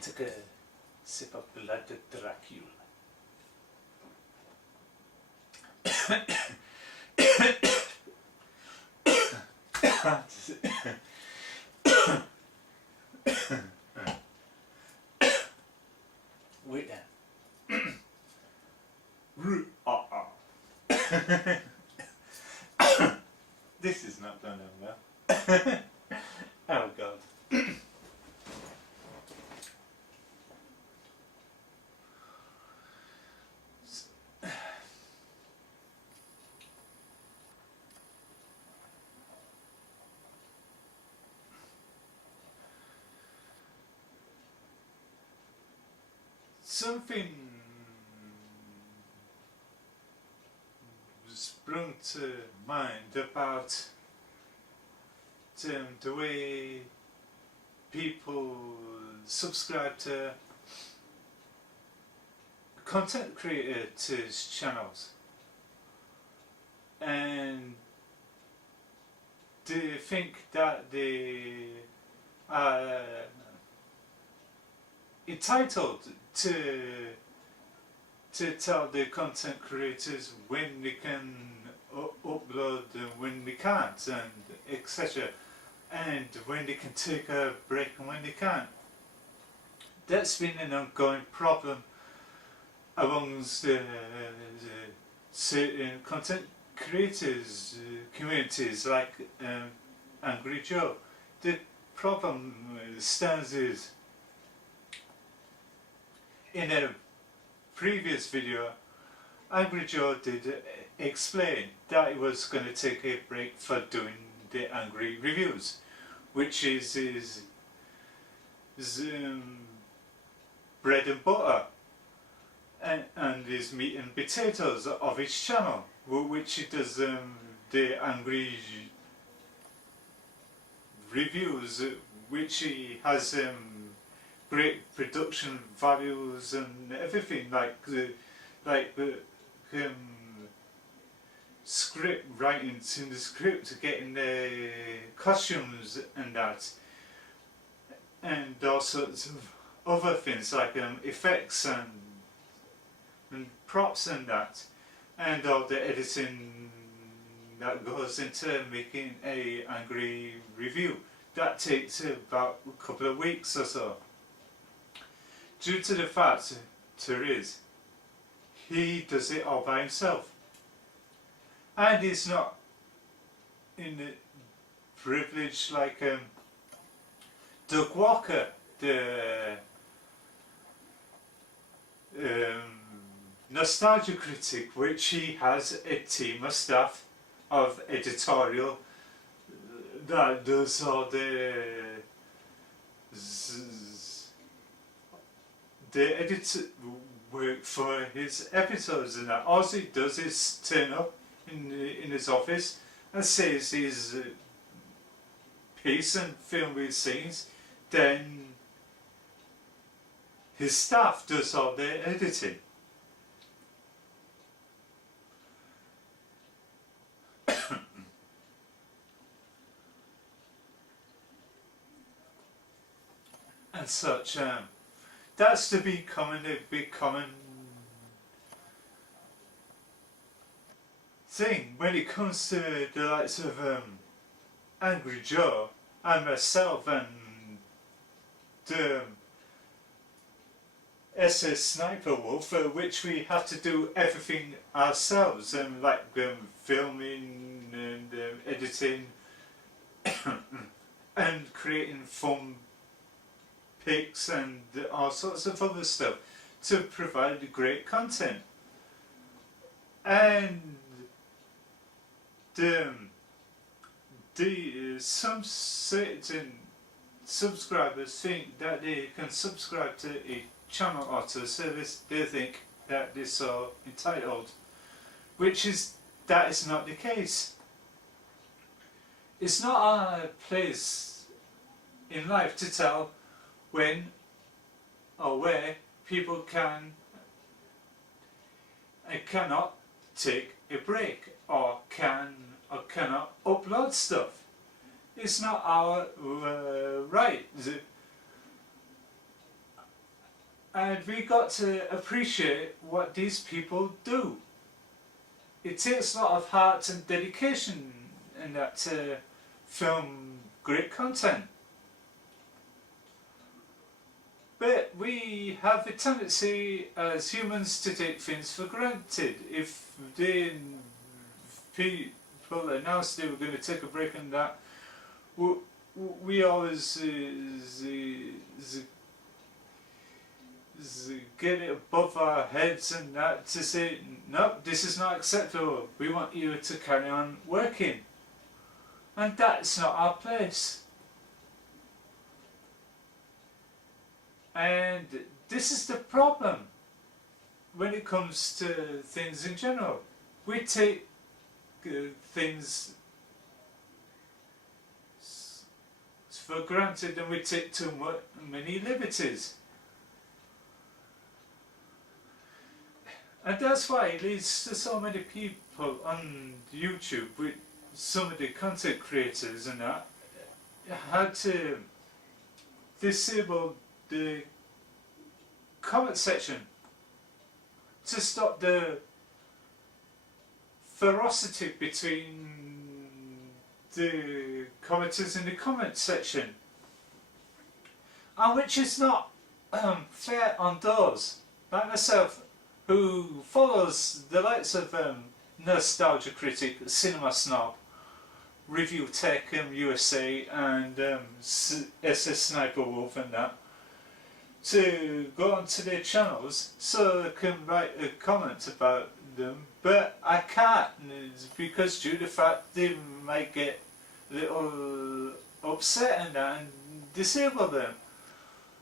Took a sip of blood of Dracula. Wait then. This is not going down well. Oh God. Something sprung to mind about the way people subscribe to content creators' channels, and they think that they are entitled to tell the content creators when they can upload and when they can't, and etc., and when they can take a break and when they can't. That's been an ongoing problem amongst certain content creators communities like Angry Joe. The problem stands is, in a previous video, Angry Joe did explain that he was going to take a break for doing the angry reviews, which is his bread and butter and his meat and potatoes of his channel, which he does the angry reviews, which he has great production values and everything, like script writing in the script, getting the costumes and that, and all sorts of other things like effects and props and that, and all the editing that goes into making a angry review. That takes about a couple of weeks or so. Due to the fact he does it all by himself, and he's not in the privilege like Doug Walker, the nostalgia critic, which he has a team of staff of editorial that does all the edit work for his episodes, and that all he does is turn up in his office and says his piece and film his scenes. Then his staff does all the editing. And such. That's to becoming a big common thing when it comes to the likes of Angry Joe and myself and the sssniperwolf, which we have to do everything ourselves, and like filming and editing and creating fun pics and all sorts of other stuff to provide great content. And some certain subscribers think that they can subscribe to a channel or to a service they think that they're so entitled, that is not the case. It's not our place in life to tell when or where people can and cannot take a break, or cannot upload stuff. It's not our right. And we got to appreciate what these people do. It takes a lot of heart and dedication in that to film great content. But we have a tendency as humans to take things for granted. If people announced they were going to take a break on that, we always get it above our heads and that to say, no, this is not acceptable. We want you to carry on working. And that's not our place. And this is the problem when it comes to things in general. We take things for granted, and we take too many liberties. And that's why it leads to so many people on YouTube, with some of the content creators and that, had to disable the comment section to stop the ferocity between the commenters in the comment section, and which is not fair on those like myself who follows the likes of Nostalgia Critic, Cinema Snob, Review Tech USA, and sssniperwolf and that, to go onto their channels so I can write a comment about them, but I can't, because due to the fact they might get a little upset and that and disable them.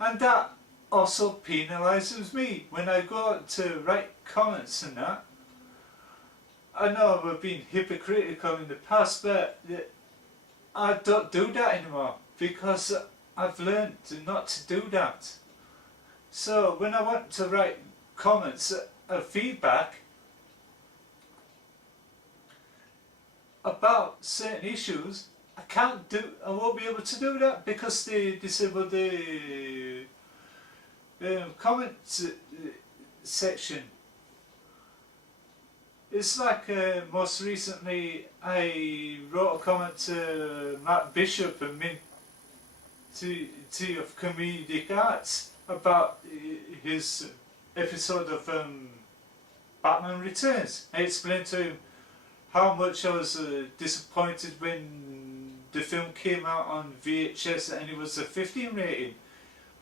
And that also penalises me when I go out to write comments and that. I know I've been hypocritical in the past, but I don't do that anymore because I've learned not to do that. So when I want to write comments of feedback about certain issues, I won't be able to do that because they disabled the comment section. It's like most recently I wrote a comment to Matt Bishop and Minty of Comedic Arts about his episode of Batman Returns. I explained to him how much I was disappointed when the film came out on VHS and it was a 15 rating,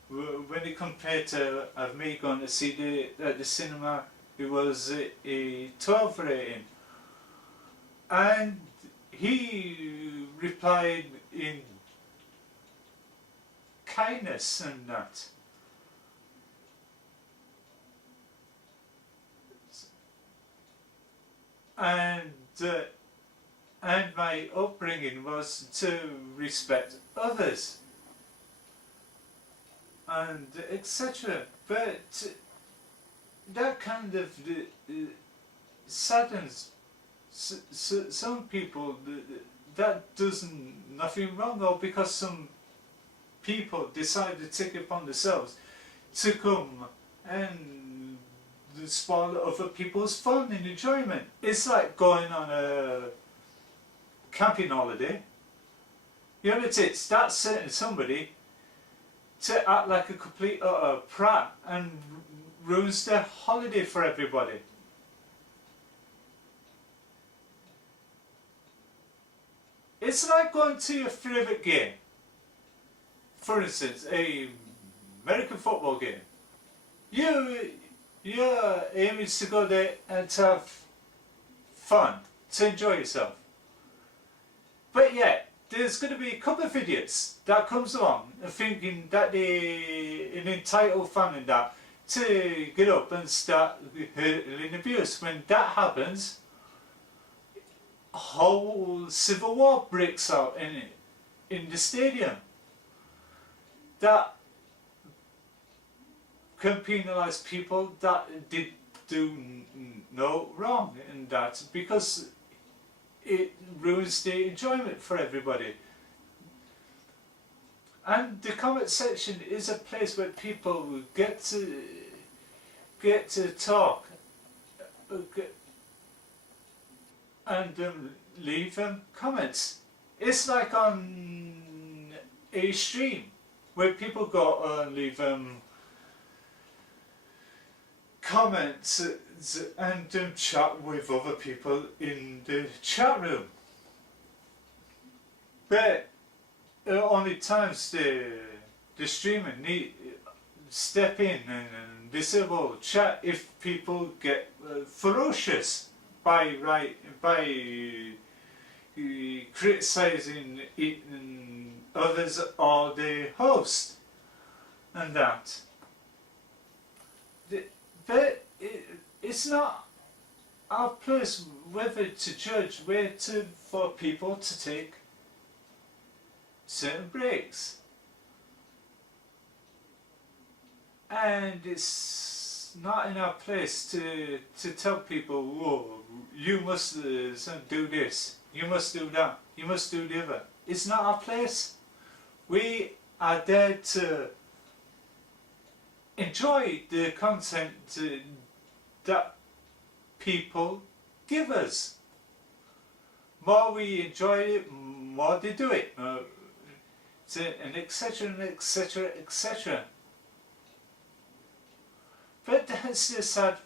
when it compared to me going to see it at the cinema, it was a 12 rating. And he replied in kindness and that. And my upbringing was to respect others and etc. But that kind of saddens some people. That does nothing wrong, or because some people decide to take it upon themselves to come and spoil other people's fun and enjoyment. It's like going on a camping holiday. You know, it's that certain somebody to act like a complete utter prat and ruins their holiday for everybody. It's like going to your favourite game. For instance, a American football game. Your aim is to go there and to have fun, to enjoy yourself. But yet, there's going to be a couple of idiots that comes along thinking that they're an entitled fan and that, to get up and start hurling abuse. When that happens, a whole civil war breaks out in the stadium. That can penalise people that did do no wrong in that, because it ruins the enjoyment for everybody. And the comment section is a place where people get to talk and leave comments. It's like on a stream where people go and leave comments and chat with other people in the chat room. But only times the streamer need step in and disable chat if people get ferocious by criticising others or the host and that. But it's not our place whether to judge where for people to take certain breaks. And it's not in our place to tell people, whoa, you must do this, you must do that, you must do the other. It's not our place. We are there to enjoy the content that people give us. More we enjoy it, more they do it, and etc and etc etc. But that's the sad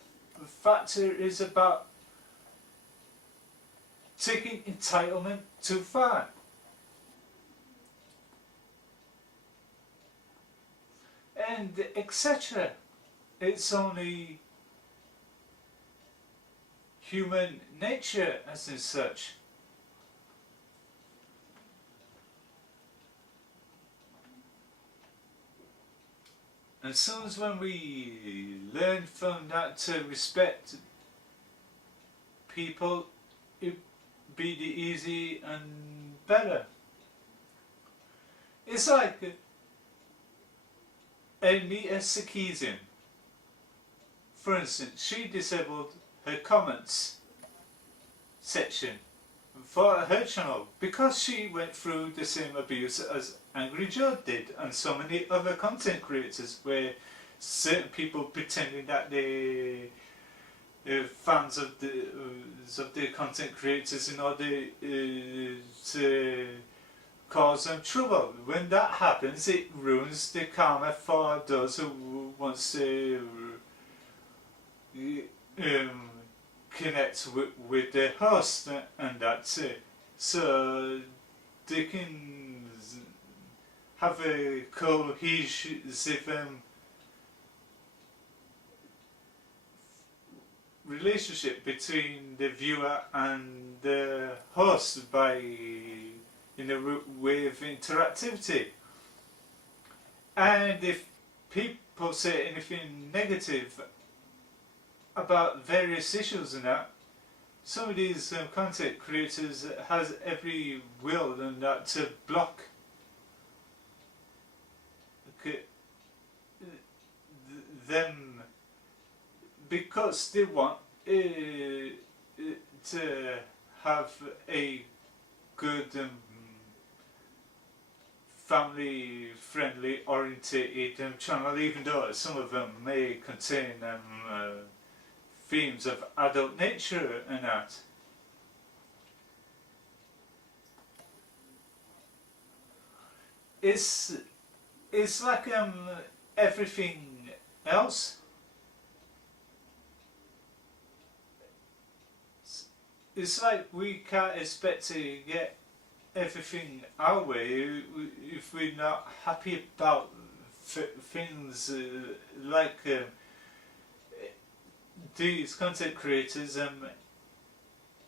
factor, is about taking entitlement too far. And etc. It's only human nature as in such. And as soon as when we learn from that to respect people, it be the easy and better. It's like Anita Sarkeesian, for instance. She disabled her comments section for her channel because she went through the same abuse as Angry Joe did, and so many other content creators, where certain people pretending that they're fans of the content creators in order to cause them trouble. When that happens, it ruins the karma for those who wants to connect with the host and that's it. So they can have a cohesive relationship between the viewer and the host by in a way of interactivity. And if people say anything negative about various issues and that, some of these content creators has every will and that to block them because they want to have a good family friendly orientated channel, even though some of them may contain themes of adult nature and that. It's like everything else. It's like we can't expect to get everything our way if we're not happy about things like these content creators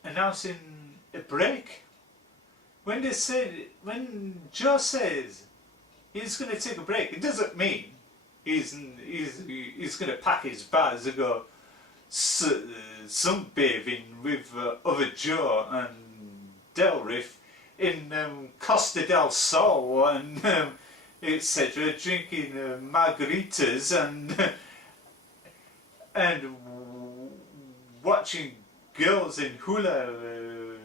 announcing a break. When Joe says he's going to take a break, it doesn't mean he's going to pack his bags and go sunbathing with other Joe and Delriff in Costa del Sol and etc., drinking margaritas and watching girls in hula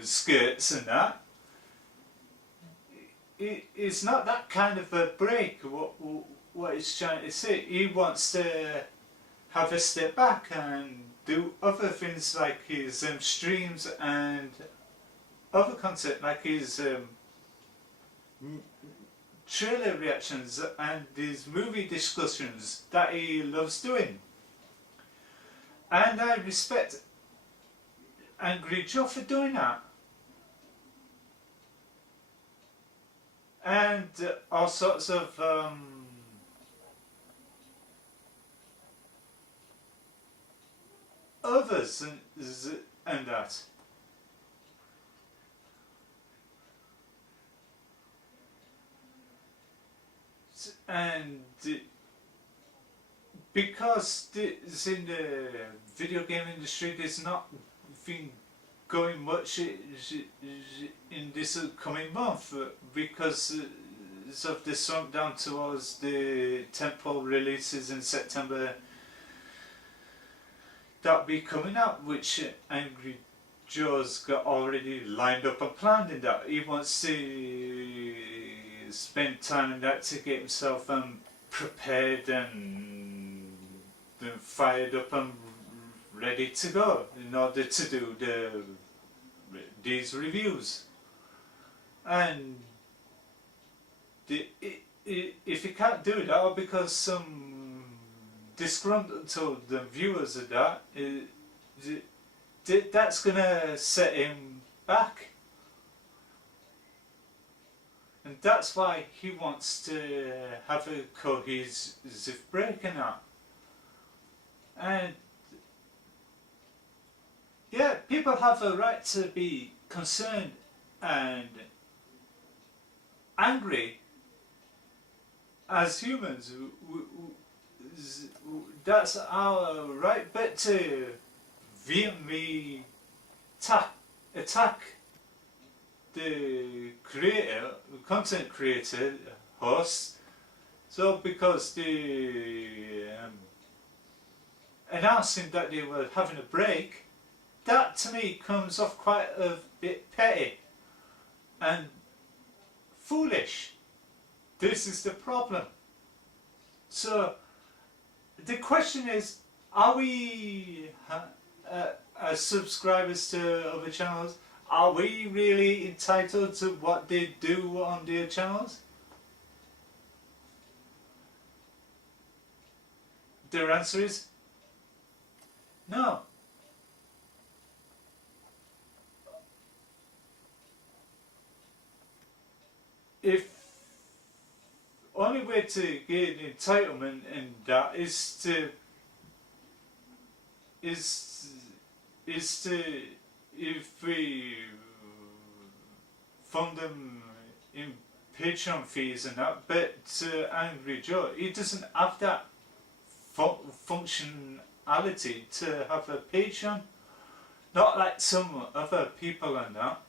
skirts and that, it's not that kind of a break. What he's trying to say, he wants to have a step back and do other things like his streams and other content, like his trailer reactions and his movie discussions that he loves doing. And I respect Angry Joe for doing that. And all sorts of others and that. And because it's in the video game industry, there's not been going much in this coming month because of the slump down towards the temple releases in September that'll be coming up, which Angry Joe's got already lined up and planned in that. He wants to spend time in that to get himself prepared and fired up and ready to go in order to do these reviews. And if he can't do that, or because some disgruntled viewers of that, that's gonna set him back. And that's why he wants to have a cohesive break in that. And yeah, people have a right to be concerned and angry as humans. That's our right, but to vehemently attack the creator, content creator, host, so because they announcing that they were having a break, that to me comes off quite a bit petty and foolish. This is the problem. So the question is, are we as subscribers to other channels, are we really entitled to what they do on their channels? Their answer is no. If only way to gain entitlement in that is to if we fund them in Patreon fees and that, but Angry Joe, he doesn't have that functionality to have a Patreon, not like some other people and that.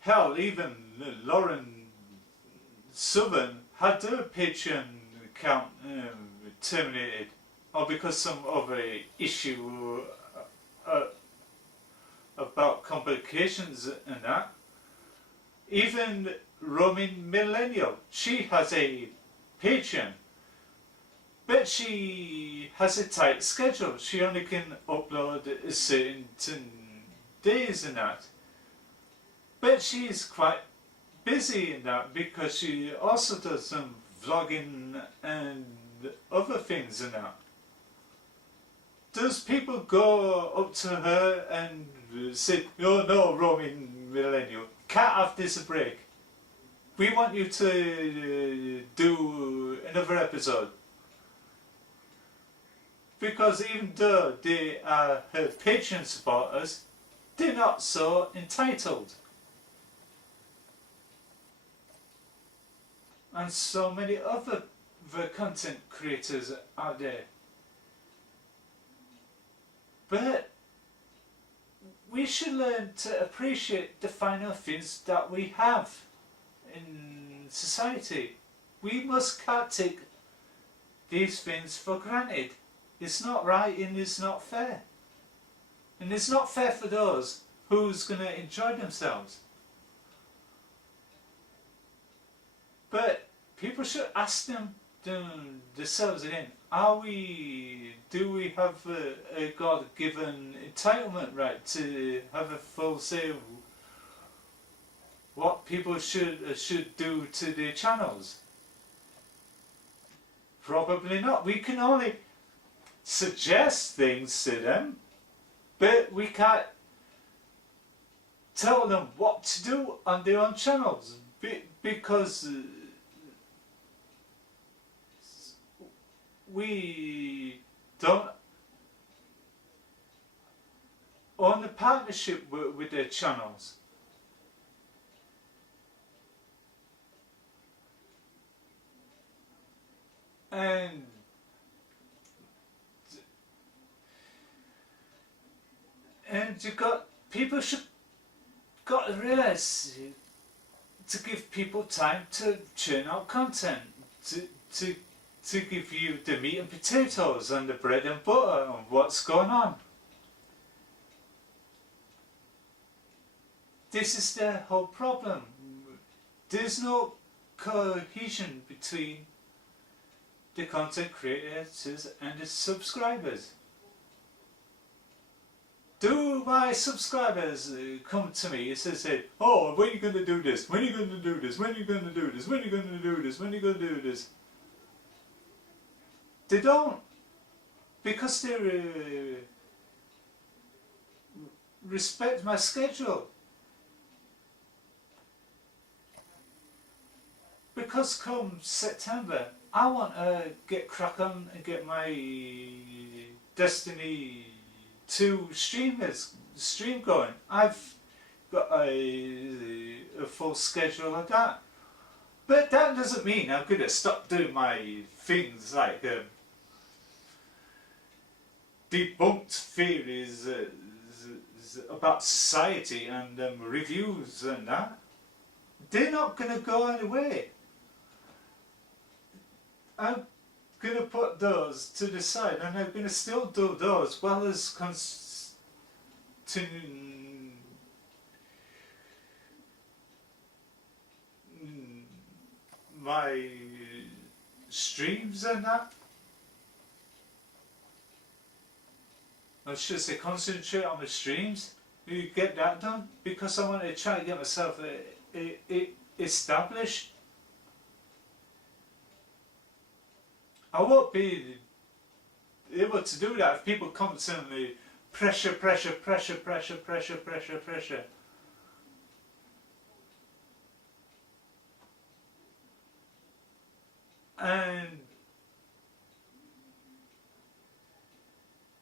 Hell, even Lauren Southern had her Patreon account terminated, or because some other issue about complications and that. Even Roaming Millennial, she has a Patreon, but she has a tight schedule. She only can upload a certain days and that. But she's quite busy in that because she also does some vlogging and other things in that. Does people go up to her and say, "Oh no, Roaming Millennial, can't have this a break. We want you to do another episode"? Because even though they are her Patreon supporters, they're not so entitled. And so many other content creators out there. But we should learn to appreciate the finer things that we have in society. We must can't take these things for granted. It's not right and it's not fair. And it's not fair for those who's going to enjoy themselves. But people should ask themselves again, do we have a God-given entitlement right to have a full say of what people should do to their channels? Probably not. We can only suggest things to them, but we can't tell them what to do on their own channels, because we don't own a partnership with their channels. And people should got to realise to give people time to churn out content, to give you the meat and potatoes and the bread and butter and what's going on. This is the whole problem. There's no cohesion between the content creators and the subscribers. Do my subscribers come to me and say, oh, when are you going to do this? When are you going to do this? When are you going to do this? When are you going to do this? When are you going to do this? They don't, because they respect my schedule. Because come September, I want to get crack on and get my Destiny 2 stream going. I've got a full schedule of that. But that doesn't mean I'm going to stop doing my things like debunked theories about society and reviews and that. They're not going to go anywhere. I'm going to put those to the side, and I'm going to still do those while as continuing my streams and that. I should say concentrate on my streams. You get that done, because I want to try to get myself established. I won't be able to do that if people constantly pressure.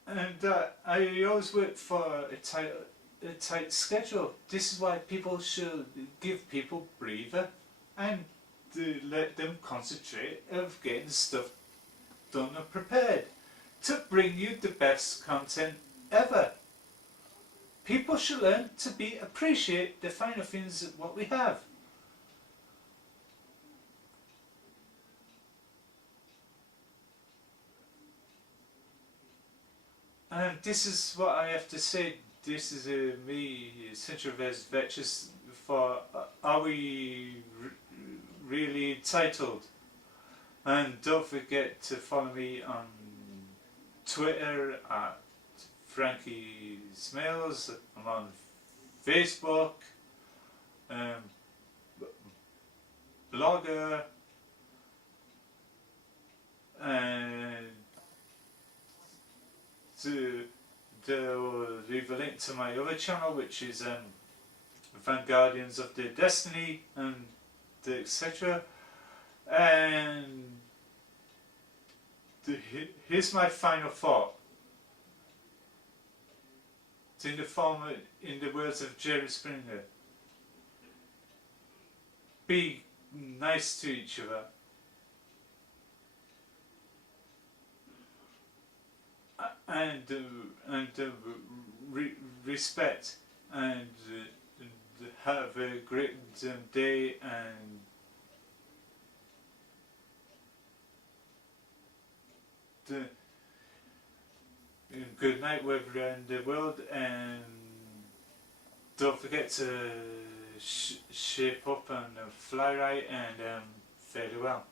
And I always work for a tight schedule. This is why people should give people breather and let them concentrate of getting stuff done and prepared to bring you the best content ever. People should learn to appreciate the finer things of what we have. And this is what I have to say. This is me, Centrevez, Vectra, for Are We Really Entitled? And don't forget to follow me on Twitter at Frankie Smails. I'm on Facebook, Blogger, and to leave a link to my other channel, which is Vanguardians of the Destiny and etc. And here's my final thought. It's in the words of Jerry Springer. Be nice to each other. And respect, and have a great day, and good night wherever you're in the world, and don't forget to shape up and fly right, and fare well.